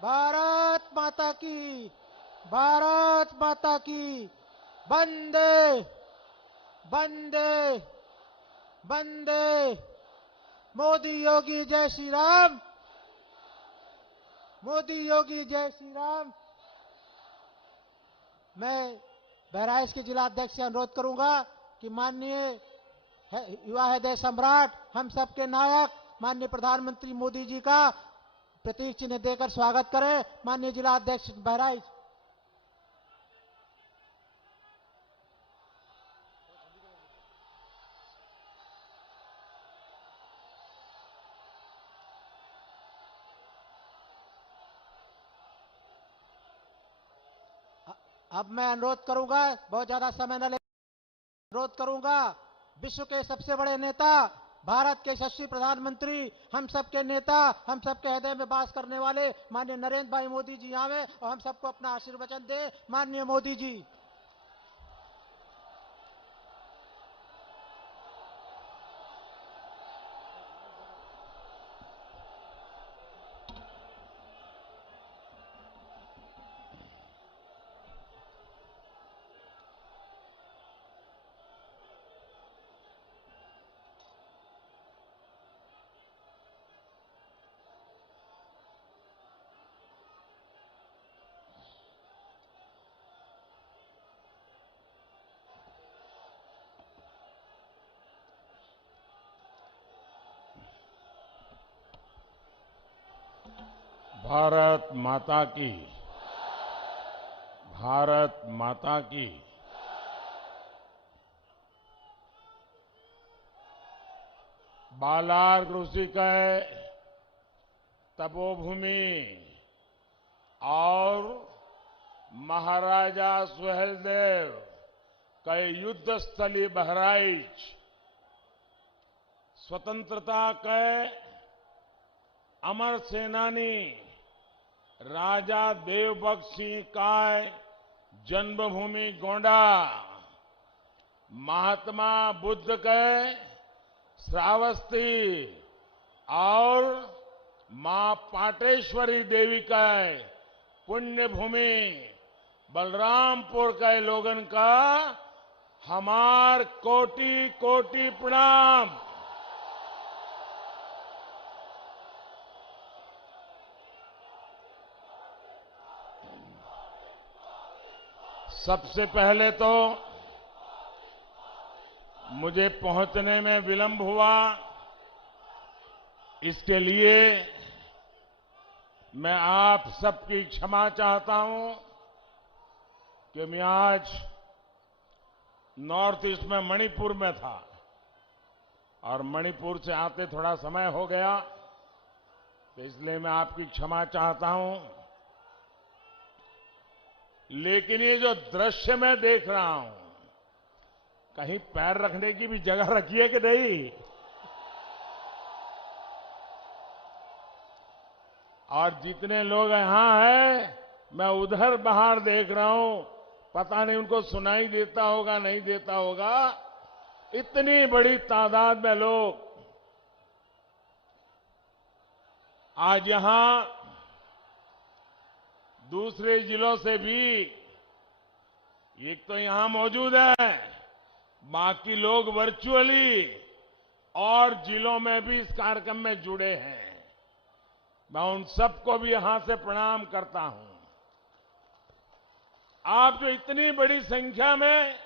भारत माता की, भारत माता की। वंदे वंदे वंदे। मोदी योगी जय श्री राम, मोदी योगी जय श्री राम। मैं बहराइच के जिला अध्यक्ष से अनुरोध करूंगा कि माननीय युवा हृदय सम्राट, हम सबके नायक माननीय प्रधानमंत्री मोदी जी का प्रतीक चिन्ह देकर स्वागत करें। माननीय जिला अध्यक्ष बहराइच। अब मैं अनुरोध करूंगा, बहुत ज्यादा समय न ले, अनुरोध करूंगा विश्व के सबसे बड़े नेता, भारत के यशस्वी प्रधानमंत्री, हम सबके नेता, हम सबके हृदय में वास करने वाले माननीय नरेंद्र भाई मोदी जी आवे और हम सबको अपना आशीर्वचन दे। माननीय मोदी जी। भारत माता की, भारत माता की। बालार ऋषि के तपोभूमि और महाराजा सुहेलदेव के युद्ध स्थली बहराइच स्वतंत्रता के अमर सेनानी राजा देवभक्त सिंह का जन्मभूमि गोंडा, महात्मा बुद्ध के श्रावस्ती और मां पाटेश्वरी देवी का पुण्य भूमि बलरामपुर के लोगन का हमार कोटि कोटि प्रणाम। सबसे पहले तो मुझे पहुंचने में विलंब हुआ, इसके लिए मैं आप सबकी क्षमा चाहता हूं कि मैं आज नॉर्थ ईस्ट में मणिपुर में था और मणिपुर से आते थोड़ा समय हो गया, तो इसलिए मैं आपकी क्षमा चाहता हूं। लेकिन ये जो दृश्य मैं देख रहा हूं, कहीं पैर रखने की भी जगह रखी है कि नहीं? और जितने लोग यहां हैं, मैं उधर बाहर देख रहा हूं, पता नहीं उनको सुनाई देता होगा नहीं देता होगा, इतनी बड़ी तादाद में लोग आज यहां दूसरे जिलों से भी एक तो यहां मौजूद है, बाकी लोग वर्चुअली और जिलों में भी इस कार्यक्रम में जुड़े हैं। मैं उन सबको भी यहां से प्रणाम करता हूं। आप जो इतनी बड़ी संख्या में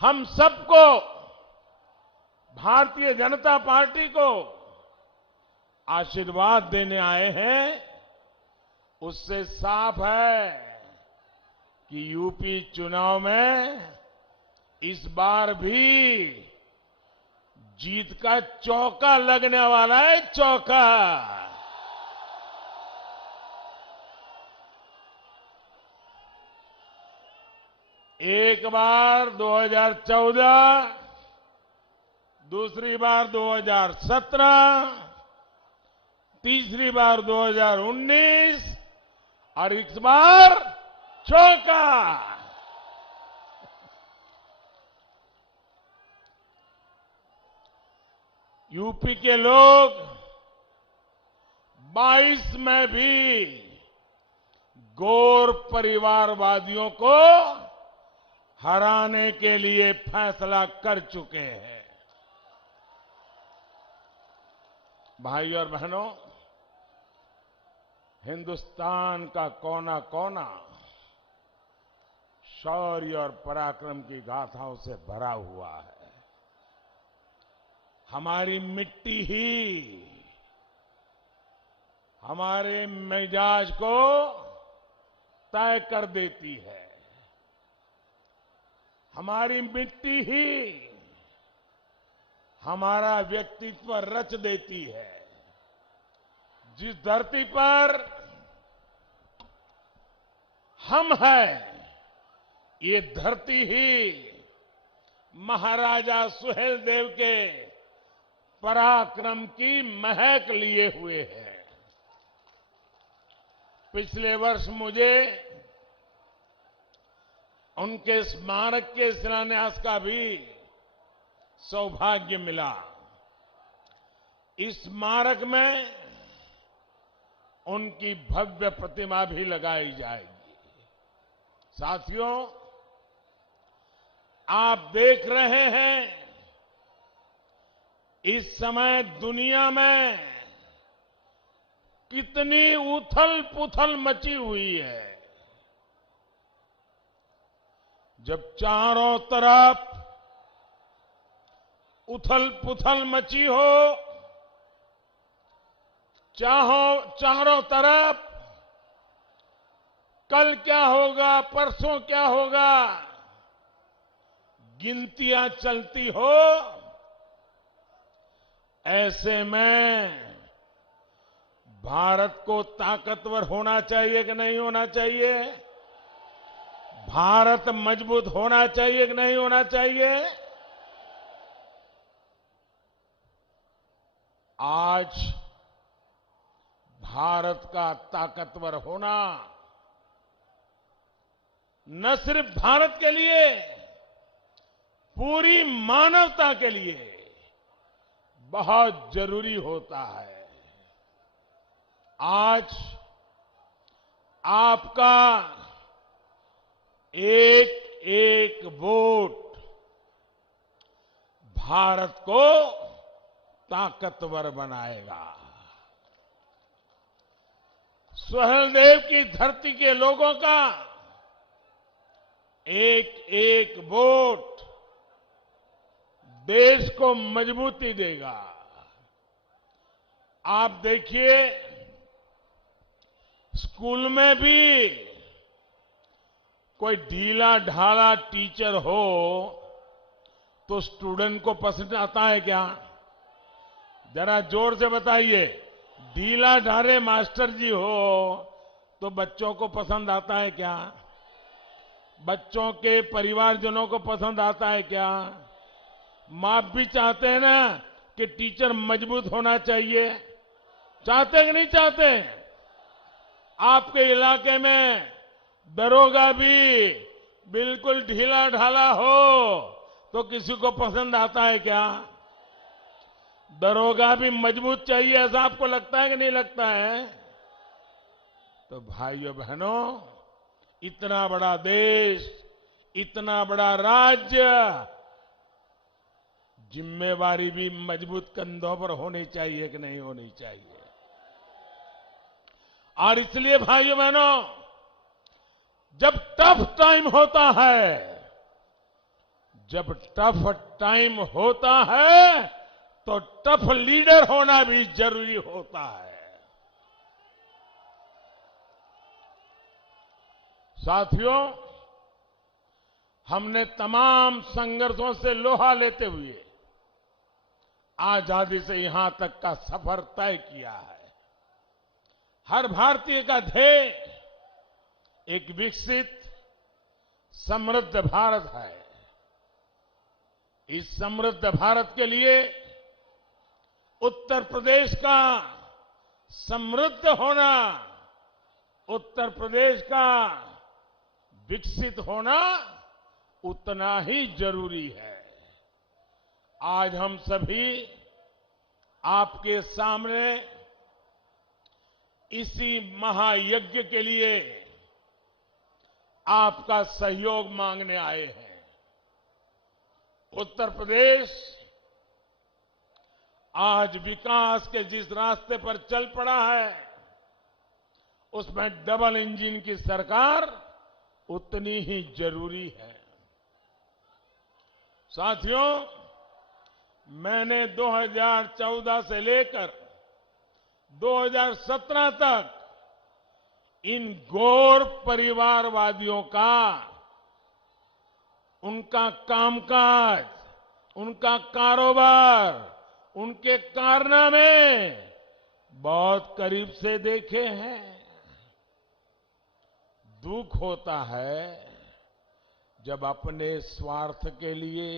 हम सबको, भारतीय जनता पार्टी को आशीर्वाद देने आए हैं, उससे साफ है कि यूपी चुनाव में इस बार भी जीत का चौका लगने वाला है, चौका। एक बार 2014, दूसरी बार 2017, तीसरी बार 2019 और इस बार चौका। यूपी के लोग 22 में भी गौर परिवारवादियों को हराने के लिए फैसला कर चुके हैं। भाइयों और बहनों, हिंदुस्तान का कोना कोना शौर्य और पराक्रम की गाथाओं से भरा हुआ है। हमारी मिट्टी ही हमारे मिजाज को तय कर देती है। हमारी मिट्टी ही हमारा व्यक्तित्व रच देती है। जिस धरती पर हम हैं, ये धरती ही महाराजा सुहेलदेव के पराक्रम की महक लिए हुए है। पिछले वर्ष मुझे उनके स्मारक के शिलान्यास का भी सौभाग्य मिला। इस स्मारक में उनकी भव्य प्रतिमा भी लगाई जाएगी। साथियों, आप देख रहे हैं इस समय दुनिया में कितनी उथल पुथल मची हुई है। जब चारों तरफ उथल पुथल मची हो, चारों तरफ कल क्या होगा, परसों क्या होगा, गिनतियां चलती हो, ऐसे में भारत को ताकतवर होना चाहिए कि नहीं होना चाहिए? भारत मजबूत होना चाहिए कि नहीं होना चाहिए? आज भारत का ताकतवर होना न सिर्फ भारत के लिए, पूरी मानवता के लिए बहुत जरूरी होता है। आज आपका एक एक वोट भारत को ताकतवर बनाएगा। सुहेलदेव की धरती के लोगों का एक एक वोट देश को मजबूती देगा। आप देखिए, स्कूल में भी कोई ढीला ढाला टीचर हो तो स्टूडेंट को पसंद आता है क्या? जरा जोर से बताइए। ढीला ढाले मास्टर जी हो तो बच्चों को पसंद आता है क्या? बच्चों के परिवारजनों को पसंद आता है क्या? माँ भी चाहते हैं ना कि टीचर मजबूत होना चाहिए। चाहते कि नहीं चाहते? आपके इलाके में दरोगा भी बिल्कुल ढीला ढाला हो तो किसी को पसंद आता है क्या? दरोगा भी मजबूत चाहिए, ऐसा आपको लगता है कि नहीं लगता है? तो भाइयों बहनों, इतना बड़ा देश, इतना बड़ा राज्य, जिम्मेवारी भी मजबूत कंधों पर होनी चाहिए कि नहीं होनी चाहिए? और इसलिए भाइयों बहनों, जब टफ टाइम होता है, जब टफ टाइम होता है तो टफ लीडर होना भी जरूरी होता है। साथियों, हमने तमाम संघर्षों से लोहा लेते हुए आजादी से यहां तक का सफर तय किया है। हर भारतीय का ध्येय एक विकसित समृद्ध भारत है। इस समृद्ध भारत के लिए उत्तर प्रदेश का समृद्ध होना, उत्तर प्रदेश का विकसित होना उतना ही जरूरी है। आज हम सभी आपके सामने इसी महायज्ञ के लिए आपका सहयोग मांगने आए हैं। उत्तर प्रदेश आज विकास के जिस रास्ते पर चल पड़ा है, उसमें डबल इंजन की सरकार उतनी ही जरूरी है। साथियों, मैंने 2014 से लेकर 2017 तक इन गौर परिवारवादियों का, उनका कामकाज, उनका कारोबार, उनके कारनामे बहुत करीब से देखे हैं। दुख होता है जब अपने स्वार्थ के लिए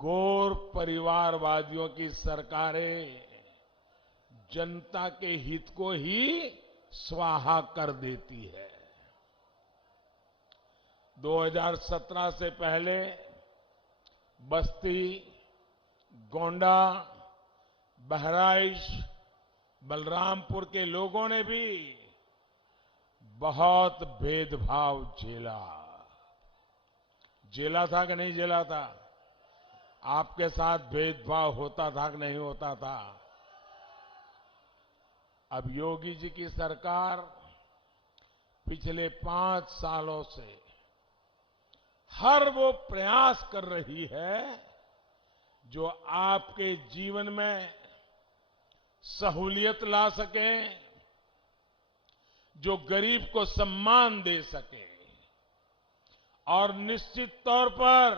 गौर परिवारवादियों की सरकारें जनता के हित को ही स्वाहा कर देती है। 2017 से पहले बस्ती, गोंडा, बहराइच, बलरामपुर के लोगों ने भी बहुत भेदभाव झेला था कि नहीं झेला था? आपके साथ भेदभाव होता था कि नहीं होता था? अब योगी जी की सरकार पिछले 5 सालों से हर वो प्रयास कर रही है जो आपके जीवन में सहूलियत ला सके, जो गरीब को सम्मान दे सके। और निश्चित तौर पर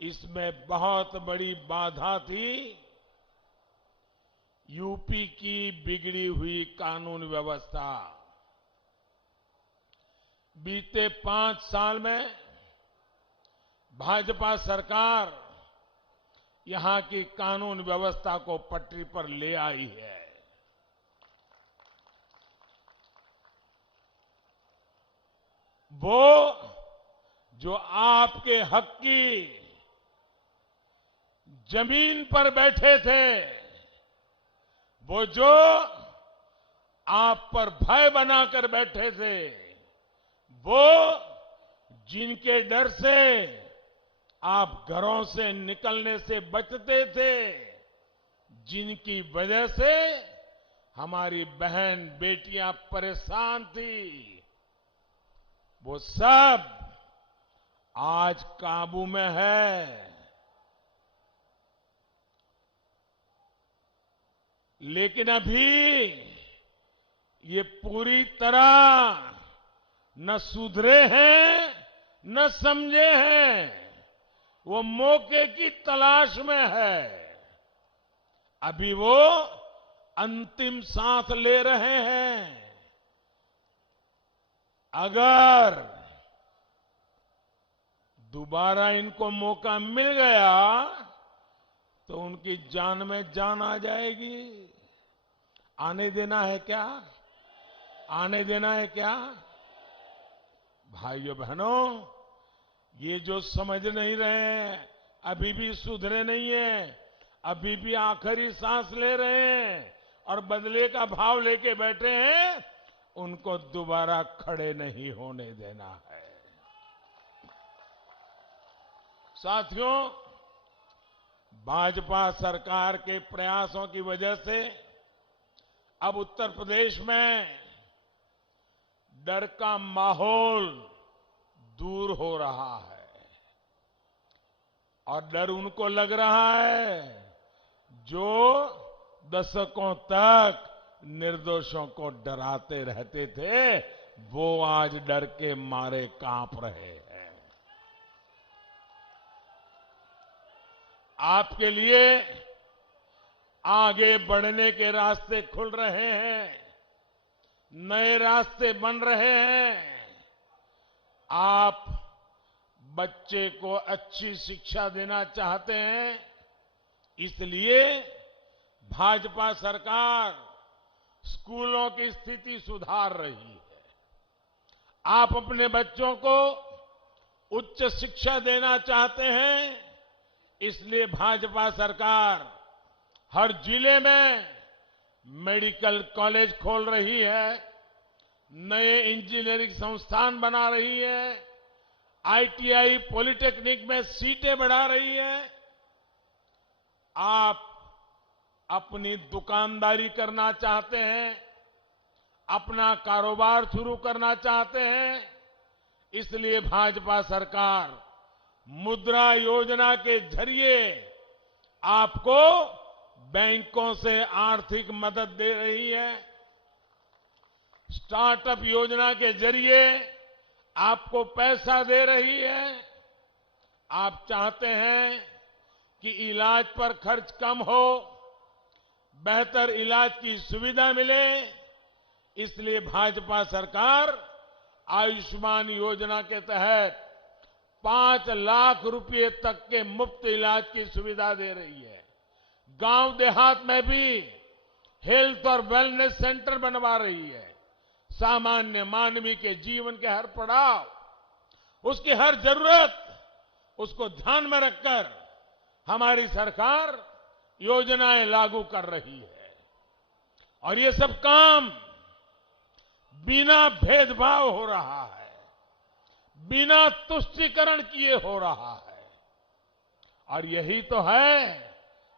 इसमें बहुत बड़ी बाधा थी यूपी की बिगड़ी हुई कानून व्यवस्था। बीते 5 साल में भाजपा सरकार यहां की कानून व्यवस्था को पटरी पर ले आई है। वो जो आपके हक की जमीन पर बैठे थे, वो जो आप पर भय बनाकर बैठे थे, वो जिनके डर से आप घरों से निकलने से बचते थे, जिनकी वजह से हमारी बहन बेटियां परेशान थी, वो सब आज काबू में है। लेकिन अभी ये पूरी तरह न सुधरे हैं न समझे हैं। वो मौके की तलाश में है। अभी वो अंतिम सांस ले रहे हैं। अगर दोबारा इनको मौका मिल गया तो उनकी जान में जान आ जाएगी। आने देना है क्या? आने देना है क्या? भाइयों बहनों, ये जो समझ नहीं रहे हैं, अभी भी सुधरे नहीं है, अभी भी आखिरी सांस ले रहे हैं और बदले का भाव लेके बैठे हैं, उनको दोबारा खड़े नहीं होने देना है। साथियों, भाजपा सरकार के प्रयासों की वजह से अब उत्तर प्रदेश में डर का माहौल दूर हो रहा है। और डर उनको लग रहा है जो दशकों तक निर्दोषों को डराते रहते थे, वो आज डर के मारे कांप रहे हैं। आपके लिए आगे बढ़ने के रास्ते खुल रहे हैं, नए रास्ते बन रहे हैं। आप बच्चे को अच्छी शिक्षा देना चाहते हैं, इसलिए भाजपा सरकार स्कूलों की स्थिति सुधार रही है। आप अपने बच्चों को उच्च शिक्षा देना चाहते हैं, इसलिए भाजपा सरकार हर जिले में मेडिकल कॉलेज खोल रही है, नए इंजीनियरिंग संस्थान बना रही है, आईटीआई पॉलिटेक्निक में सीटें बढ़ा रही है। आप अपनी दुकानदारी करना चाहते हैं, अपना कारोबार शुरू करना चाहते हैं, इसलिए भाजपा सरकार मुद्रा योजना के जरिए आपको बैंकों से आर्थिक मदद दे रही है। स्टार्टअप योजना के जरिए आपको पैसा दे रही है। आप चाहते हैं कि इलाज पर खर्च कम हो, बेहतर इलाज की सुविधा मिले, इसलिए भाजपा सरकार आयुष्मान योजना के तहत 5 लाख रुपए तक के मुफ्त इलाज की सुविधा दे रही है। गांव देहात में भी हेल्थ और वेलनेस सेंटर बनवा रही है। सामान्य मानवी के जीवन के हर पड़ाव, उसकी हर जरूरत, उसको ध्यान में रखकर हमारी सरकार योजनाएं लागू कर रही है। और ये सब काम बिना भेदभाव हो रहा है, बिना तुष्टीकरण किए हो रहा है। और यही तो है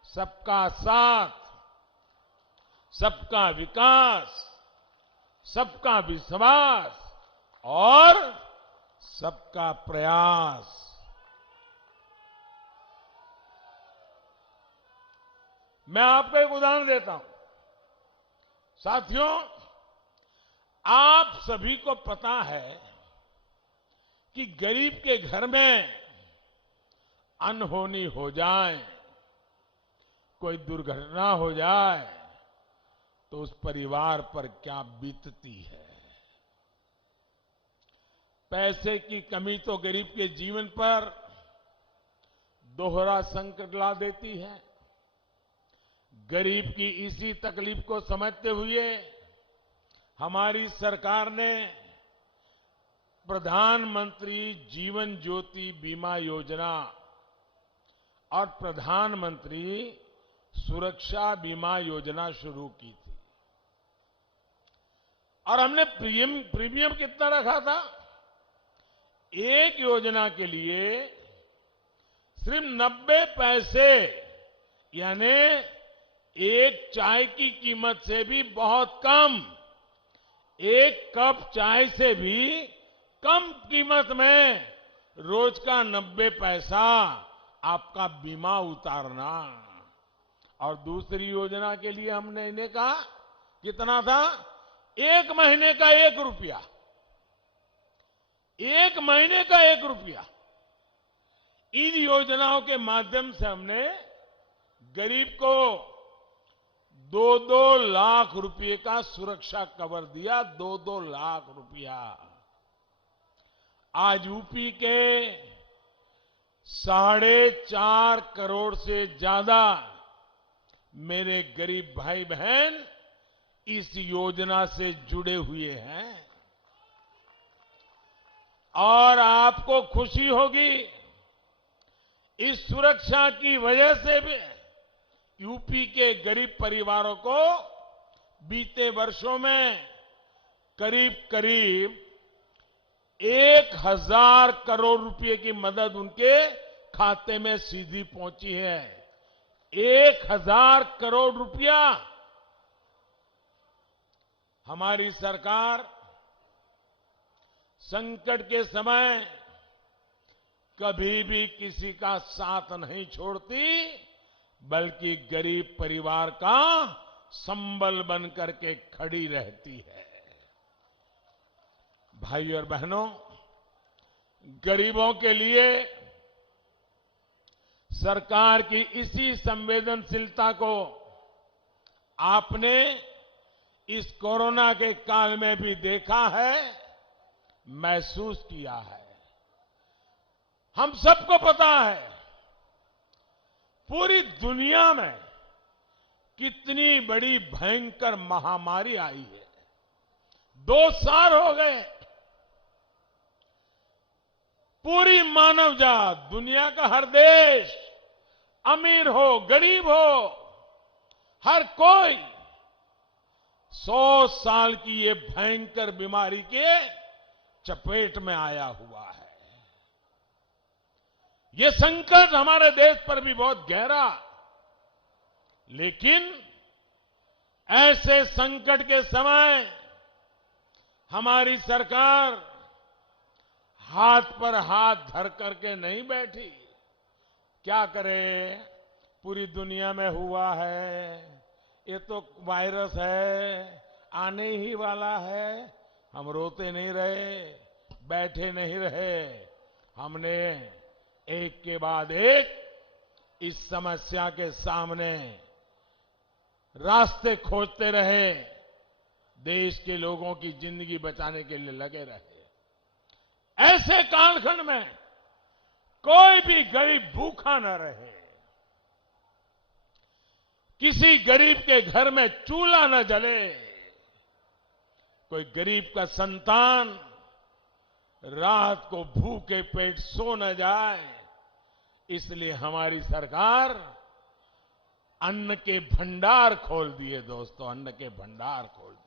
सबका साथ, सबका विकास, सबका विश्वास और सबका प्रयास। मैं आपको एक उदाहरण देता हूं। साथियों, आप सभी को पता है कि गरीब के घर में अनहोनी हो जाए, कोई दुर्घटना हो जाए तो उस परिवार पर क्या बीतती है। पैसे की कमी तो गरीब के जीवन पर दोहरा संकट ला देती है। गरीब की इसी तकलीफ को समझते हुए हमारी सरकार ने प्रधानमंत्री जीवन ज्योति बीमा योजना और प्रधानमंत्री सुरक्षा बीमा योजना शुरू की थी। और हमने प्रीमियम कितना रखा था? एक योजना के लिए सिर्फ 90 पैसे, यानी एक चाय की कीमत से भी बहुत कम, एक कप चाय से भी कम कीमत में रोज का 90 पैसा आपका बीमा उतारना। और दूसरी योजना के लिए हमने इन्हें कहा कितना था? 1 महीने का 1 रुपया, 1 महीने का 1 रुपया। इन योजनाओं के माध्यम से हमने गरीब को 2-2 लाख रुपए का सुरक्षा कवर दिया। 2-2 लाख रुपया। आज यूपी के 4.5 करोड़ से ज्यादा मेरे गरीब भाई बहन इस योजना से जुड़े हुए हैं। और आपको खुशी होगी, इस सुरक्षा की वजह से भी यूपी के गरीब परिवारों को बीते वर्षों में करीब 1000 करोड़ रुपए की मदद उनके खाते में सीधी पहुंची है। 1000 करोड़ रुपया। हमारी सरकार संकट के समय कभी भी किसी का साथ नहीं छोड़ती, बल्कि गरीब परिवार का संबल बन करके खड़ी रहती है। भाई और बहनों, गरीबों के लिए सरकार की इसी संवेदनशीलता को आपने इस कोरोना के काल में भी देखा है, महसूस किया है। हम सबको पता है पूरी दुनिया में कितनी बड़ी भयंकर महामारी आई है। 2 साल हो गए। पूरी मानव जात, दुनिया का हर देश, अमीर हो गरीब हो, हर कोई 100 साल की ये भयंकर बीमारी के चपेट में आया हुआ है। ये संकट हमारे देश पर भी बहुत गहरा, लेकिन ऐसे संकट के समय हमारी सरकार हाथ पर हाथ धर करके नहीं बैठी। क्या करे, पूरी दुनिया में हुआ है, ये तो वायरस है, आने ही वाला है। हम रोते नहीं रहे, बैठे नहीं रहे, हमने एक के बाद एक इस समस्या के सामने रास्ते खोजते रहे, देश के लोगों की जिंदगी बचाने के लिए लगे रहे। ऐसे कालखंड में कोई भी गरीब भूखा न रहे, किसी गरीब के घर में चूल्हा न जले, कोई गरीब का संतान रात को भूखे पेट सो न जाए, इसलिए हमारी सरकार अन्न के भंडार खोल दिए। दोस्तों, अन्न के भंडार खोल दिए।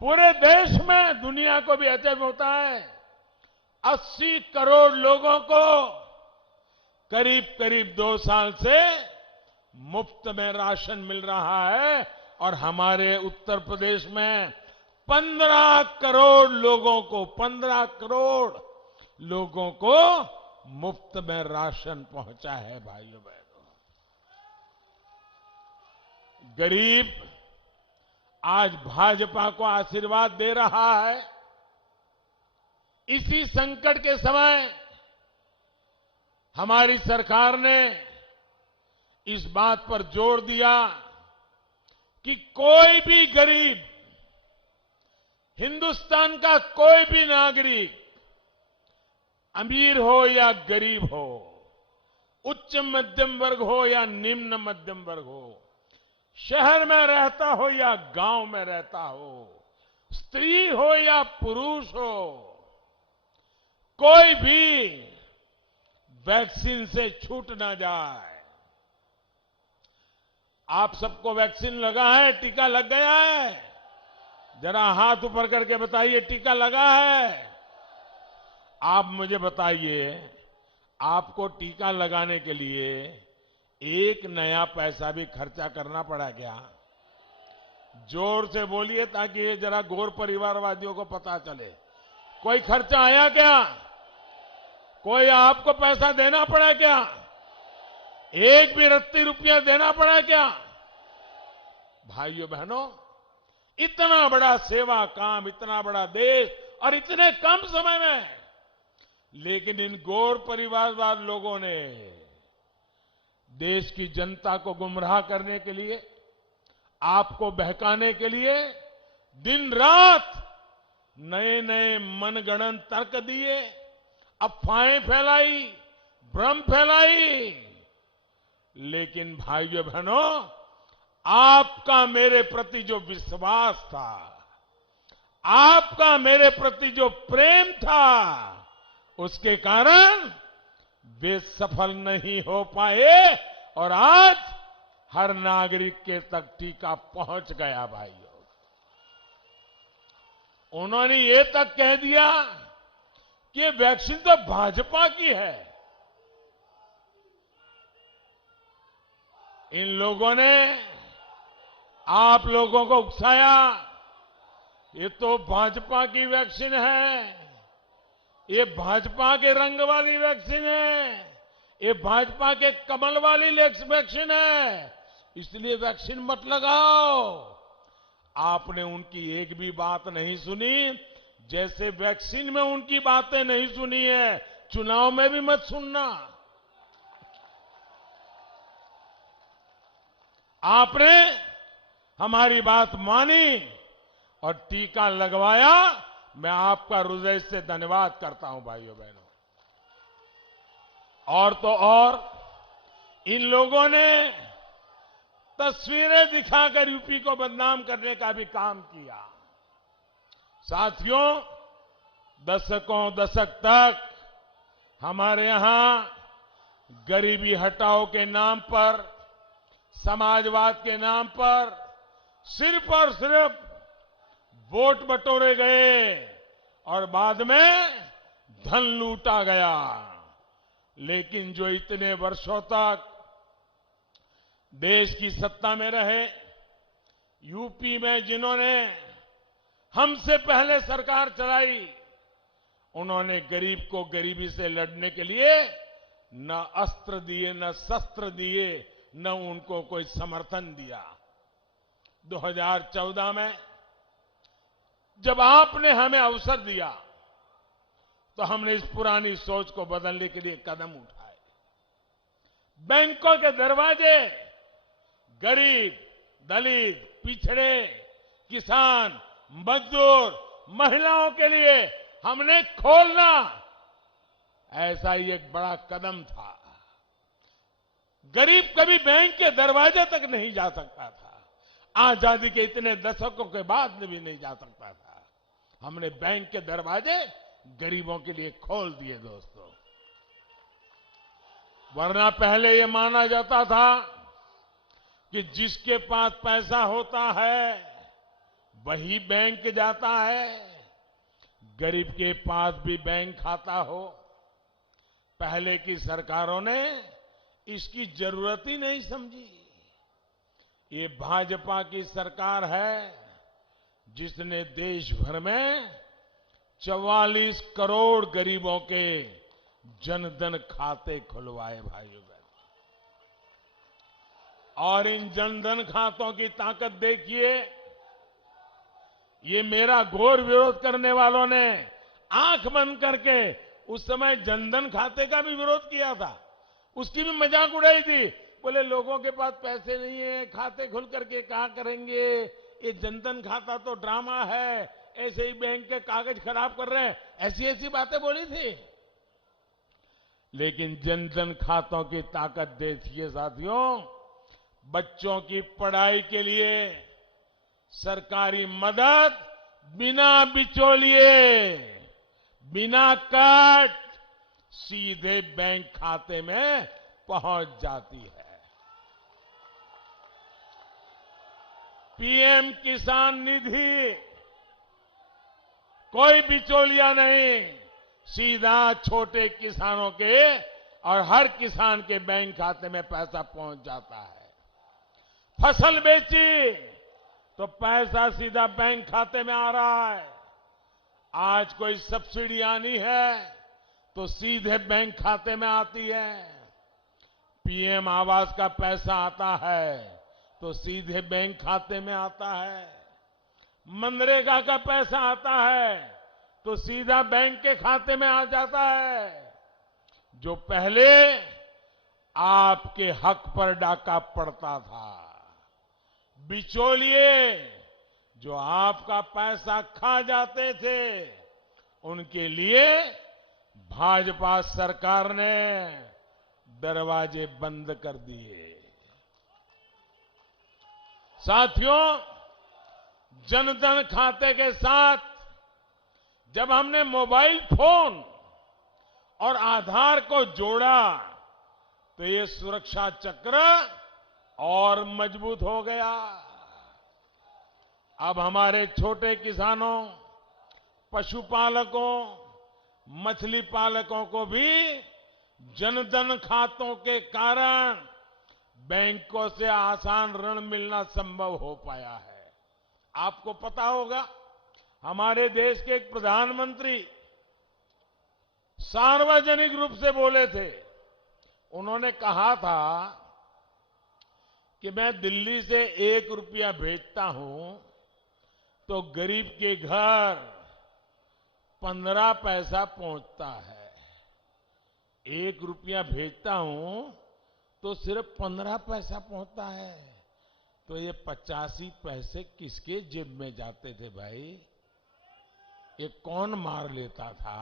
पूरे देश में, दुनिया को भी अचंभ होता है, 80 करोड़ लोगों को करीब करीब 2 साल से मुफ्त में राशन मिल रहा है, और हमारे उत्तर प्रदेश में 15 करोड़ लोगों को मुफ्त में राशन पहुंचा है। भाइयों बहनों, गरीब आज भाजपा को आशीर्वाद दे रहा है। इसी संकट के समय हमारी सरकार ने इस बात पर जोर दिया कि कोई भी गरीब, हिंदुस्तान का कोई भी नागरिक, अमीर हो या गरीब हो, उच्च मध्यम वर्ग हो या निम्न मध्यम वर्ग हो, शहर में रहता हो या गांव में रहता हो, स्त्री हो या पुरुष हो, कोई भी वैक्सीन से छूट ना जाए। आप सबको वैक्सीन लगा है, टीका लग गया है? जरा हाथ ऊपर करके बताइए, टीका लगा है? आप मुझे बताइए, आपको टीका लगाने के लिए एक नया पैसा भी खर्चा करना पड़ा क्या? जोर से बोलिए ताकि ये जरा गौर परिवारवादियों को पता चले। कोई खर्चा आया क्या? कोई आपको पैसा देना पड़ा क्या? एक भी रत्ती रुपया देना पड़ा क्या? भाइयों बहनों, इतना बड़ा सेवा काम, इतना बड़ा देश और इतने कम समय में, लेकिन इन गौर परिवारवाद लोगों ने देश की जनता को गुमराह करने के लिए, आपको बहकाने के लिए दिन रात नए नए मनगढ़ंत तर्क दिए, अफवाहें फैलाई, भ्रम फैलाई। लेकिन भाइयों बहनों, आपका मेरे प्रति जो विश्वास था, आपका मेरे प्रति जो प्रेम था, उसके कारण वे सफल नहीं हो पाए, और आज हर नागरिक के तक टीका पहुंच गया। भाइयों, उन्होंने ये तक कह दिया कि ये वैक्सीन तो भाजपा की है। इन लोगों ने आप लोगों को उकसाया, ये तो भाजपा की वैक्सीन है, ये भाजपा के रंग वाली वैक्सीन है, ये भाजपा के कमल वाली वैक्सीन है, इसलिए वैक्सीन मत लगाओ। आपने उनकी एक भी बात नहीं सुनी। जैसे वैक्सीन में उनकी बातें नहीं सुनी है, चुनाव में भी मत सुनना। आपने हमारी बात मानी और टीका लगवाया। मैं आपका हृदय से धन्यवाद करता हूं भाइयों बहनों। और तो और, इन लोगों ने तस्वीरें दिखाकर यूपी को बदनाम करने का भी काम किया। साथियों, दशक तक हमारे यहां गरीबी हटाओ के नाम पर समाजवाद के नाम पर सिर्फ और सिर्फ वोट बटोरे गए और बाद में धन लूटा गया। लेकिन जो इतने वर्षों तक देश की सत्ता में रहे, यूपी में जिन्होंने हमसे पहले सरकार चलाई, उन्होंने गरीब को गरीबी से लड़ने के लिए न अस्त्र दिए, न शस्त्र दिए, न उनको कोई समर्थन दिया। 2014 में जब आपने हमें अवसर दिया तो हमने इस पुरानी सोच को बदलने के लिए कदम उठाए। बैंकों के दरवाजे गरीब, दलित, पिछड़े, किसान, मजदूर, महिलाओं के लिए हमने खोलना, ऐसा ही एक बड़ा कदम था। गरीब कभी बैंक के दरवाजे तक नहीं जा सकता था। आजादी के इतने दशकों के बाद भी नहीं जा सकता था। हमने बैंक के दरवाजे गरीबों के लिए खोल दिए दोस्तों। वरना पहले ये माना जाता था कि जिसके पास पैसा होता है वही बैंक जाता है, गरीब के पास भी बैंक खाता हो। पहले की सरकारों ने इसकी जरूरत ही नहीं समझी। ये भाजपा की सरकार है जिसने देश भर में 44 करोड़ गरीबों के जनधन खाते खुलवाए भाइयों बहनों। और इन जनधन खातों की ताकत देखिए। ये मेरा घोर विरोध करने वालों ने आंख बंद करके उस समय जनधन खाते का भी विरोध किया था, उसकी भी मजाक उड़ाई थी। बोले लोगों के पास पैसे नहीं है, खाते खुल करके क्या करेंगे, ये जनधन खाता तो ड्रामा है, ऐसे ही बैंक के कागज खराब कर रहे हैं, ऐसी ऐसी बातें बोली थी। लेकिन जनधन खातों की ताकत देखिए साथियों। बच्चों की पढ़ाई के लिए सरकारी मदद बिना बिचौलिए, बिना कट, सीधे बैंक खाते में पहुंच जाती है। पीएम किसान निधि, कोई बिचौलिया नहीं, सीधा छोटे किसानों के और हर किसान के बैंक खाते में पैसा पहुंच जाता है। फसल बेची तो पैसा सीधा बैंक खाते में आ रहा है। आज कोई सब्सिडी आनी है तो सीधे बैंक खाते में आती है। पीएम आवास का पैसा आता है तो सीधे बैंक खाते में आता है। मनरेगा का पैसा आता है तो सीधा बैंक के खाते में आ जाता है। जो पहले आपके हक पर डाका पड़ता था, बिचौलिए जो आपका पैसा खा जाते थे, उनके लिए भाजपा सरकार ने दरवाजे बंद कर दिए। साथियों, जनधन खाते के साथ जब हमने मोबाइल फोन और आधार को जोड़ा तो ये सुरक्षा चक्र और मजबूत हो गया। अब हमारे छोटे किसानों, पशुपालकों, मछली पालकों को भी जनधन खातों के कारण बैंकों से आसान ऋण मिलना संभव हो पाया है। आपको पता होगा, हमारे देश के एक प्रधानमंत्री सार्वजनिक रूप से बोले थे। उन्होंने कहा था कि मैं दिल्ली से 1 रुपया भेजता हूं तो गरीब के घर 15 पैसा पहुंचता है। 1 रुपया भेजता हूं तो सिर्फ 15 पैसा पहुंचता है। तो ये 85 पैसे किसके जेब में जाते थे भाई? ये कौन मार लेता था?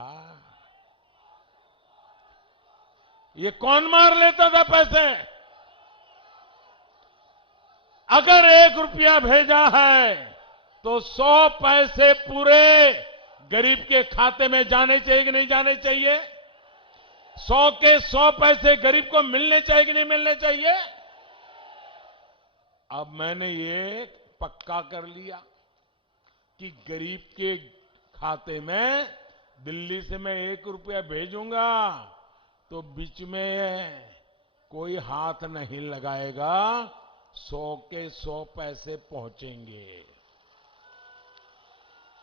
ये कौन मार लेता था पैसे? अगर 1 रुपया भेजा है तो 100 पैसे पूरे गरीब के खाते में जाने चाहिए कि नहीं जाने चाहिए? 100 के 100 पैसे गरीब को मिलने चाहिए कि नहीं मिलने चाहिए? अब मैंने ये पक्का कर लिया कि गरीब के खाते में दिल्ली से मैं 1 रुपया भेजूंगा तो बीच में कोई हाथ नहीं लगाएगा, 100 के 100 पैसे पहुंचेंगे।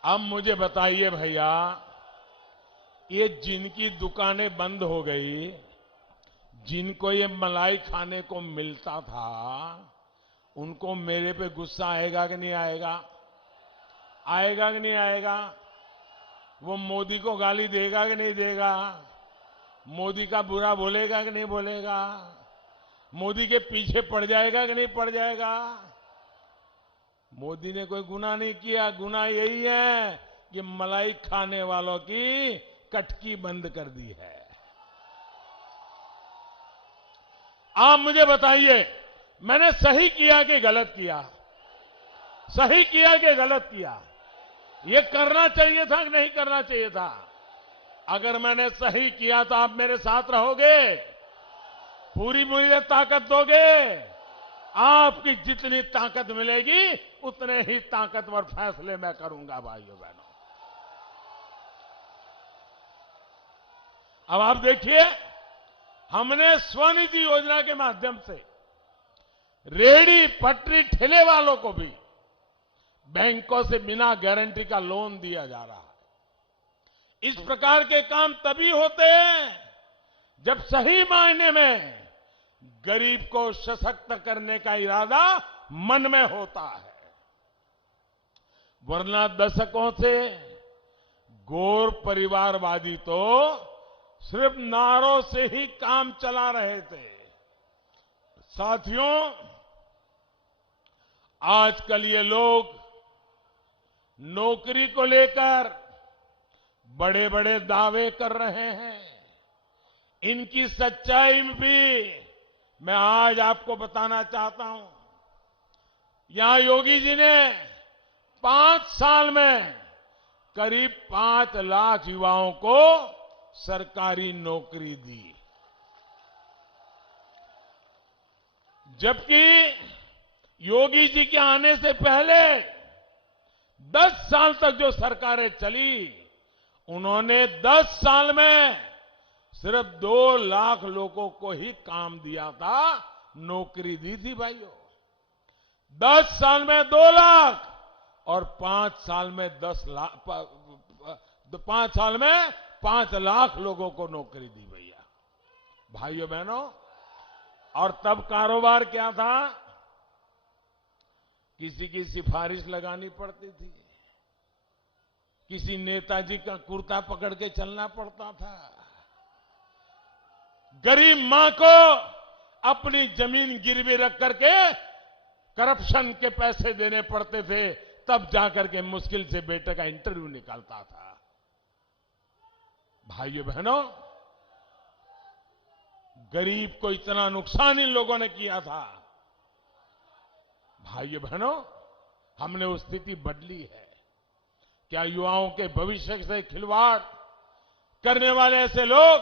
अब मुझे बताइए भैया, ये जिनकी दुकानें बंद हो गई, जिनको ये मलाई खाने को मिलता था, उनको मेरे पे गुस्सा आएगा कि नहीं आएगा? आएगा कि नहीं आएगा? वो मोदी को गाली देगा कि नहीं देगा? मोदी का बुरा बोलेगा कि नहीं बोलेगा? मोदी के पीछे पड़ जाएगा कि नहीं पड़ जाएगा? मोदी ने कोई गुनाह नहीं किया, गुनाह यही है कि मलाई खाने वालों की कटकी बंद कर दी है। आप मुझे बताइए, मैंने सही किया कि गलत किया? सही किया कि गलत किया? ये करना चाहिए था कि नहीं करना चाहिए था? अगर मैंने सही किया तो आप मेरे साथ रहोगे, पूरी पूरी ताकत दोगे? आपकी जितनी ताकत मिलेगी उतने ही ताकतवर फैसले मैं करूंगा भाइयों बहनों। अब आप देखिए, हमने स्वनिधि योजना के माध्यम से रेहड़ी पटरी ठेले वालों को भी बैंकों से बिना गारंटी का लोन दिया जा रहा है। इस प्रकार के काम तभी होते हैं जब सही मायने में गरीब को सशक्त करने का इरादा मन में होता है, वरना दशकों से गौर परिवारवादी तो सिर्फ नारों से ही काम चला रहे थे। साथियों, आजकल ये लोग नौकरी को लेकर बड़े बड़े दावे कर रहे हैं। इनकी सच्चाई भी मैं आज आपको बताना चाहता हूं। यहां योगी जी ने 5 साल में करीब 5 लाख युवाओं को सरकारी नौकरी दी, जबकि योगी जी के आने से पहले 10 साल तक जो सरकारें चली, उन्होंने 10 साल में सिर्फ 2 लाख लोगों को ही काम दिया था, नौकरी दी थी भाइयों। 10 साल में 2 लाख और 5 साल में 10 लाख, 5 साल में 5 लाख लोगों को नौकरी दी भैया, भाइयों बहनों। और तब कारोबार क्या था? किसी की सिफारिश लगानी पड़ती थी, किसी नेताजी का कुर्ता पकड़ के चलना पड़ता था, गरीब मां को अपनी जमीन गिरवी रख करके करप्शन के पैसे देने पड़ते थे, तब जाकर के मुश्किल से बेटे का इंटरव्यू निकालता था। भाइयों बहनों, गरीब को इतना नुकसान इन लोगों ने किया था। भाइयों बहनों, हमने वो स्थिति बदली है। क्या युवाओं के भविष्य से खिलवाड़ करने वाले ऐसे लोग,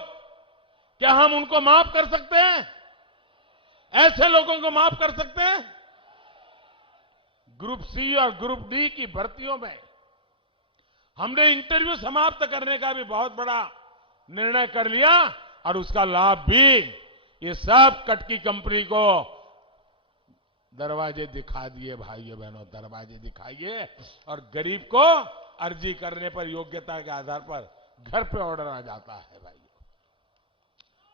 क्या हम उनको माफ कर सकते हैं? ऐसे लोगों को माफ कर सकते हैं? ग्रुप सी और ग्रुप डी की भर्तियों में हमने इंटरव्यू समाप्त करने का भी बहुत बड़ा निर्णय कर लिया और उसका लाभ भी ये सब कटकी कंपनी को दरवाजे दिखा दिए। भाइयों बहनों, दरवाजे दिखाइए और गरीब को अर्जी करने पर योग्यता के आधार पर घर पे ऑर्डर आ जाता है। भाइयों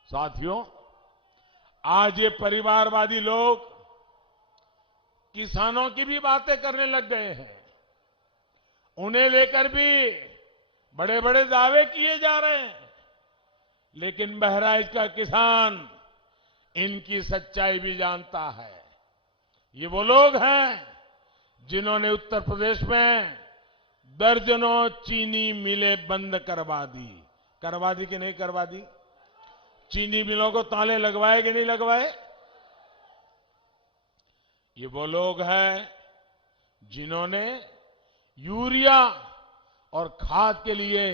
साथियों, आज ये परिवारवादी लोग किसानों की भी बातें करने लग गए हैं। उन्हें लेकर भी बड़े बड़े दावे किए जा रहे हैं, लेकिन बहराइच का किसान इनकी सच्चाई भी जानता है। ये वो लोग हैं जिन्होंने उत्तर प्रदेश में दर्जनों चीनी मिलें बंद करवा दी। करवा दी कि नहीं करवा दी? चीनी मिलों को ताले लगवाए कि नहीं लगवाए? ये वो लोग हैं जिन्होंने यूरिया और खाद के लिए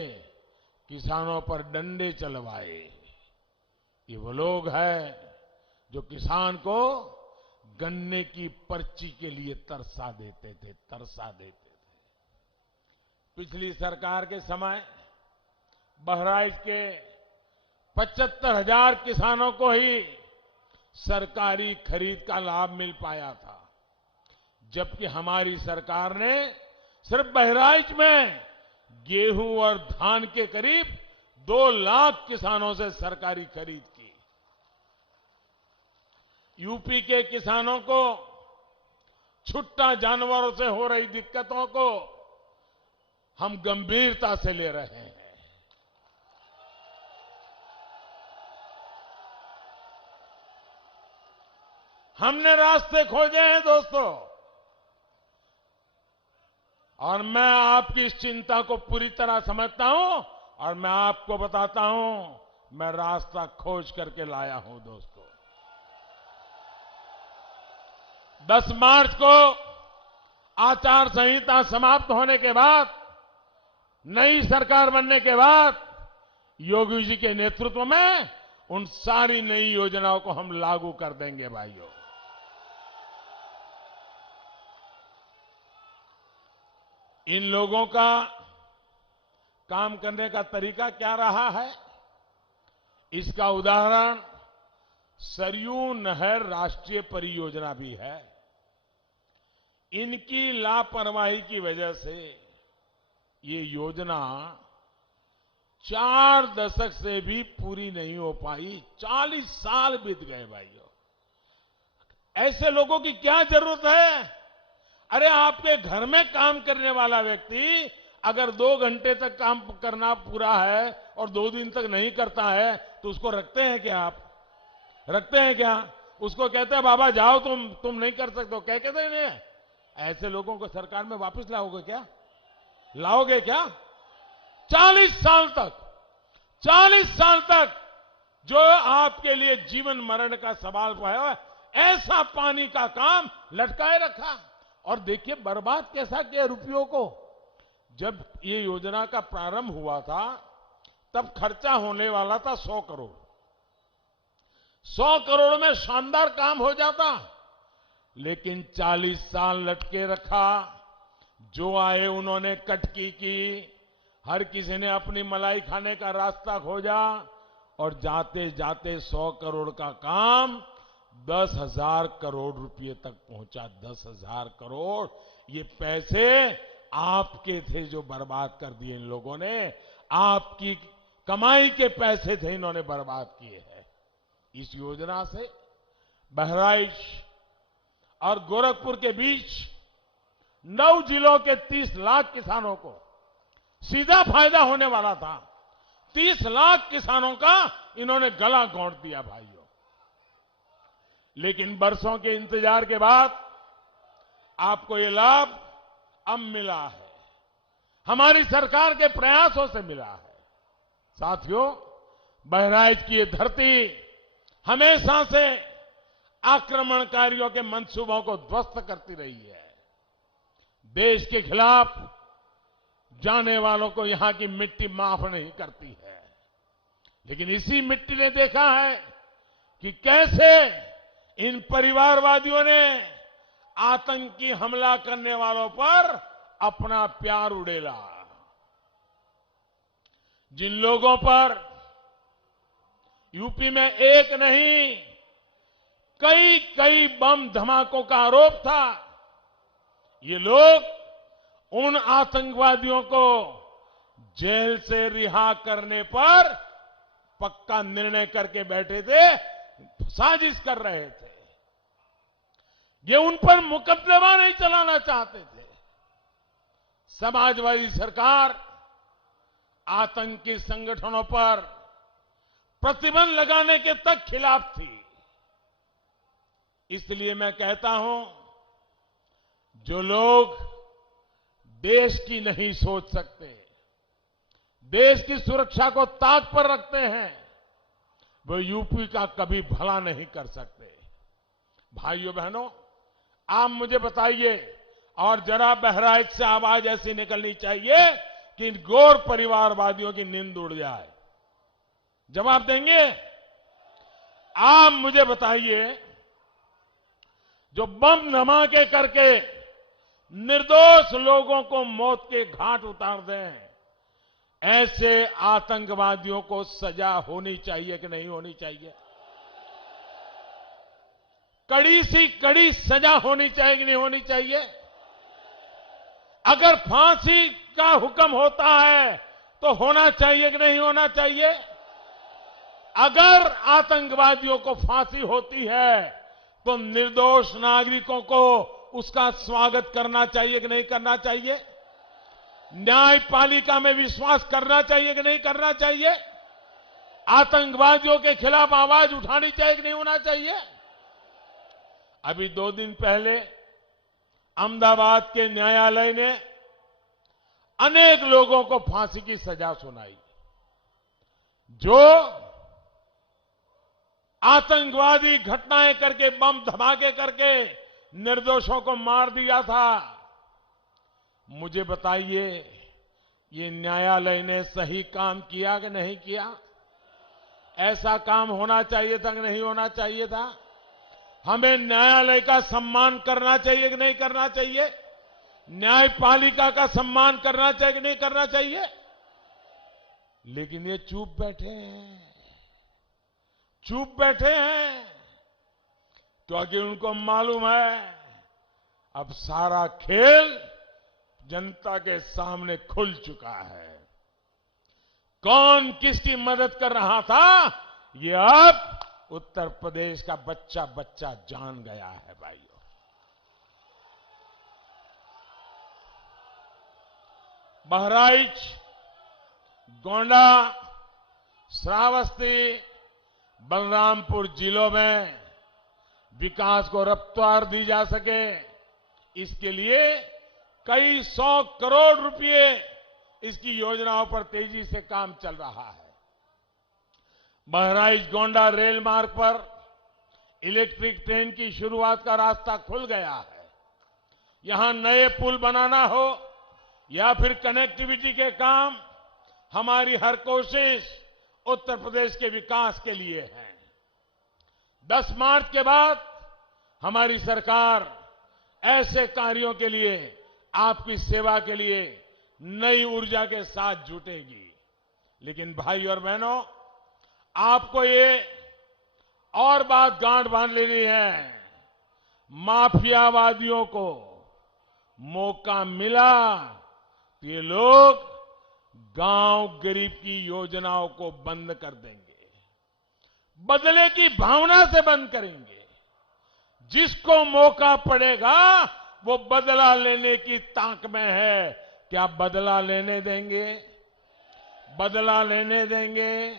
किसानों पर डंडे चलवाए। ये वो लोग हैं जो किसान को गन्ने की पर्ची के लिए तरसा देते थे। पिछली सरकार के समय बहराइच के 75,000 किसानों को ही सरकारी खरीद का लाभ मिल पाया था, जबकि हमारी सरकार ने सिर्फ बहराइच में गेहूं और धान के करीब 2 लाख किसानों से सरकारी खरीद की। यूपी के किसानों को छुट्टा जानवरों से हो रही दिक्कतों को हम गंभीरता से ले रहे हैं। हमने रास्ते खोजे हैं दोस्तों, और मैं आपकी इस चिंता को पूरी तरह समझता हूं, और मैं आपको बताता हूं, मैं रास्ता खोज करके लाया हूं दोस्तों। 10 मार्च को आचार संहिता समाप्त होने के बाद, नई सरकार बनने के बाद योगी जी के नेतृत्व में उन सारी नई योजनाओं को हम लागू कर देंगे भाइयों। इन लोगों का काम करने का तरीका क्या रहा है, इसका उदाहरण सरयू नहर राष्ट्रीय परियोजना भी है। इनकी लापरवाही की वजह से ये योजना 4 दशक से भी पूरी नहीं हो पाई। 40 साल बीत गए भाइयों। ऐसे लोगों की क्या जरूरत है? अरे आपके घर में काम करने वाला व्यक्ति अगर 2 घंटे तक काम करना पूरा है और 2 दिन तक नहीं करता है, तो उसको रखते हैं क्या? आप रखते हैं क्या? उसको कहते हैं बाबा जाओ, तुम नहीं कर सकते हो, कहते नहीं। ऐसे लोगों को सरकार में वापस लाओगे क्या? लाओगे क्या? 40 साल तक जो आपके लिए जीवन मरण का सवाल है, ऐसा पानी का काम लटकाए रखा। और देखिए बर्बाद कैसा किया रुपयों को। जब ये योजना का प्रारंभ हुआ था, तब खर्चा होने वाला था 100 करोड़। 100 करोड़ में शानदार काम हो जाता, लेकिन 40 साल लटके रखा। जो आए उन्होंने कटकी की, हर किसी ने अपनी मलाई खाने का रास्ता खोजा, और जाते जाते 100 करोड़ का काम 10,000 करोड़ रुपए तक पहुंचा। 10,000 करोड़ ये पैसे आपके थे जो बर्बाद कर दिए इन लोगों ने। आपकी कमाई के पैसे थे, इन्होंने बर्बाद किए हैं। इस योजना से बहराइच और गोरखपुर के बीच 9 जिलों के 30 लाख किसानों को सीधा फायदा होने वाला था। 30 लाख किसानों का इन्होंने गला घोंट दिया भाइयों। लेकिन बरसों के इंतजार के बाद आपको ये लाभ अब मिला है, हमारी सरकार के प्रयासों से मिला है। साथियों, बहराइच की ये धरती हमेशा से आक्रमणकारियों के मंसूबों को ध्वस्त करती रही है। देश के खिलाफ जाने वालों को यहां की मिट्टी माफ नहीं करती है। लेकिन इसी मिट्टी ने देखा है कि कैसे इन परिवारवादियों ने आतंकी हमला करने वालों पर अपना प्यार उड़ेला। जिन लोगों पर यूपी में एक नहीं कई बम धमाकों का आरोप था, ये लोग उन आतंकवादियों को जेल से रिहा करने पर पक्का निर्णय करके बैठे थे, साजिश कर रहे थे। ये उन पर मुकदमा नहीं चलाना चाहते थे। समाजवादी सरकार आतंकी संगठनों पर प्रतिबंध लगाने के तक खिलाफ थी। इसलिए मैं कहता हूं, जो लोग देश की नहीं सोच सकते, देश की सुरक्षा को ताक पर रखते हैं, वो यूपी का कभी भला नहीं कर सकते। भाइयों बहनों, आप मुझे बताइए, और जरा बहराइच से आवाज ऐसी निकलनी चाहिए कि इन गौर परिवारवादियों की नींद उड़ जाए। जवाब देंगे? आप मुझे बताइए, जो बम धमाके करके निर्दोष लोगों को मौत के घाट उतार दें, ऐसे आतंकवादियों को सजा होनी चाहिए कि नहीं होनी चाहिए? कड़ी सी कड़ी सजा होनी चाहिए कि नहीं होनी चाहिए? अगर फांसी का हुक्म होता है तो होना चाहिए कि नहीं होना चाहिए? अगर आतंकवादियों को फांसी होती है तो निर्दोष नागरिकों को उसका स्वागत करना चाहिए कि नहीं करना चाहिए? न्यायपालिका में विश्वास करना चाहिए कि नहीं करना चाहिए? आतंकवादियों के खिलाफ आवाज उठानी चाहिए कि नहीं होना चाहिए? अभी 2 दिन पहले अहमदाबाद के न्यायालय ने अनेक लोगों को फांसी की सजा सुनाई, जो आतंकवादी घटनाएं करके, बम धमाके करके निर्दोषों को मार दिया था। मुझे बताइए, ये न्यायालय ने सही काम किया कि नहीं किया? ऐसा काम होना चाहिए था कि नहीं होना चाहिए था? हमें न्यायालय का सम्मान करना चाहिए कि नहीं करना चाहिए? न्यायपालिका का सम्मान करना चाहिए कि नहीं करना चाहिए? लेकिन ये चुप बैठे हैं, चुप बैठे हैं, क्योंकि उनको मालूम है अब सारा खेल जनता के सामने खुल चुका है। कौन किसकी मदद कर रहा था, ये अब उत्तर प्रदेश का बच्चा बच्चा जान गया है भाइयों। बहराइच, गोंडा, श्रावस्ती, बलरामपुर जिलों में विकास को रफ्तार दी जा सके, इसके लिए कई 100 करोड़ रुपए इसकी योजनाओं पर तेजी से काम चल रहा है। बहराइच गोंडा रेल मार्ग पर इलेक्ट्रिक ट्रेन की शुरुआत का रास्ता खुल गया है। यहां नए पुल बनाना हो या फिर कनेक्टिविटी के काम, हमारी हर कोशिश उत्तर प्रदेश के विकास के लिए है। 10 मार्च के बाद हमारी सरकार ऐसे कार्यों के लिए, आपकी सेवा के लिए नई ऊर्जा के साथ जुटेगी। लेकिन भाई और बहनों, आपको ये और बात गांठ बांध लेनी है, माफियावादियों को मौका मिला तो ये लोग गांव गरीब की योजनाओं को बंद कर देंगे, बदले की भावना से बंद करेंगे। जिसको मौका पड़ेगा वो बदला लेने की ताक में है। क्या बदला लेने देंगे? बदला लेने देंगे?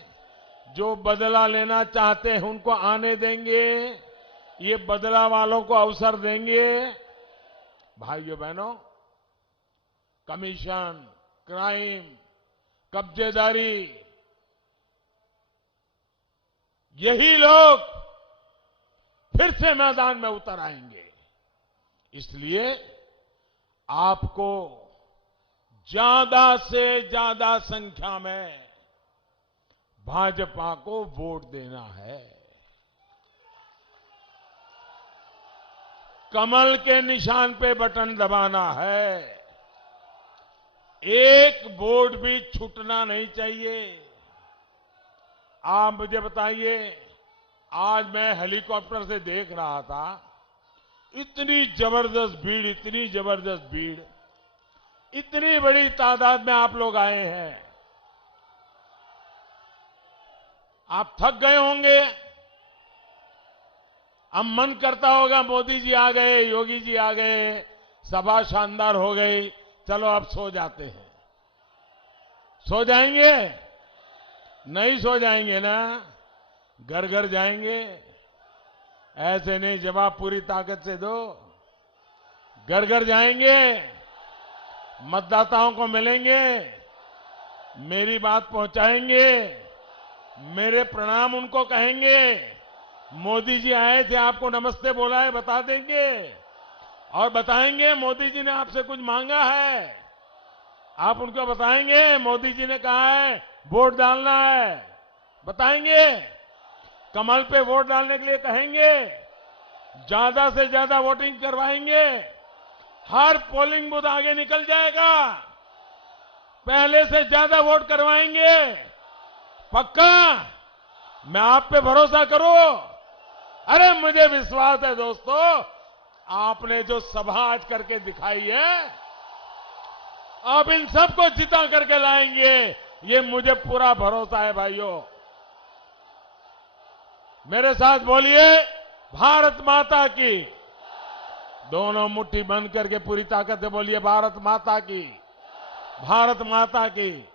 जो बदला लेना चाहते हैं उनको आने देंगे? ये बदला वालों को अवसर देंगे? भाइयों बहनों, कमीशन, क्राइम, कब्जेदारी, यही लोग फिर से मैदान में उतर आएंगे। इसलिए आपको ज्यादा से ज्यादा संख्या में भाजपा को वोट देना है। कमल के निशान पे बटन दबाना है। एक वोट भी छूटना नहीं चाहिए। आप मुझे बताइए, आज मैं हेलीकॉप्टर से देख रहा था, इतनी जबरदस्त भीड़, इतनी जबरदस्त भीड़, इतनी बड़ी तादाद में आप लोग आए हैं। आप थक गए होंगे। अब मन करता होगा मोदी जी आ गए, योगी जी आ गए, सभा शानदार हो गई, चलो अब सो जाते हैं। सो जाएंगे? नहीं सो जाएंगे ना, घर घर जाएंगे। ऐसे नहीं, जवाब पूरी ताकत से दो। घर घर जाएंगे, मतदाताओं को मिलेंगे, मेरी बात पहुंचाएंगे, मेरे प्रणाम उनको कहेंगे। मोदी जी आए थे, आपको नमस्ते बोला है, बता देंगे और बताएंगे मोदी जी ने आपसे कुछ मांगा है। आप उनको बताएंगे मोदी जी ने कहा है वोट डालना है, बताएंगे। कमल पे वोट डालने के लिए कहेंगे। ज्यादा से ज्यादा वोटिंग करवाएंगे। हर पोलिंग बूथ आगे निकल जाएगा। पहले से ज्यादा वोट करवाएंगे। पक्का? मैं आप पे भरोसा करूं? अरे मुझे विश्वास है दोस्तों, आपने जो सभा आज करके दिखाई है, आप इन सबको जिता करके लाएंगे, ये मुझे पूरा भरोसा है भाइयों। मेरे साथ बोलिए, भारत माता की। दोनों मुट्ठी बंद करके पूरी ताकत से बोलिए, भारत माता की, भारत माता की।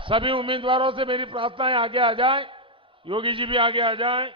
सभी उम्मीदवारों से मेरी प्रार्थना है, आगे आ जाए। योगी जी भी आगे आ जाए।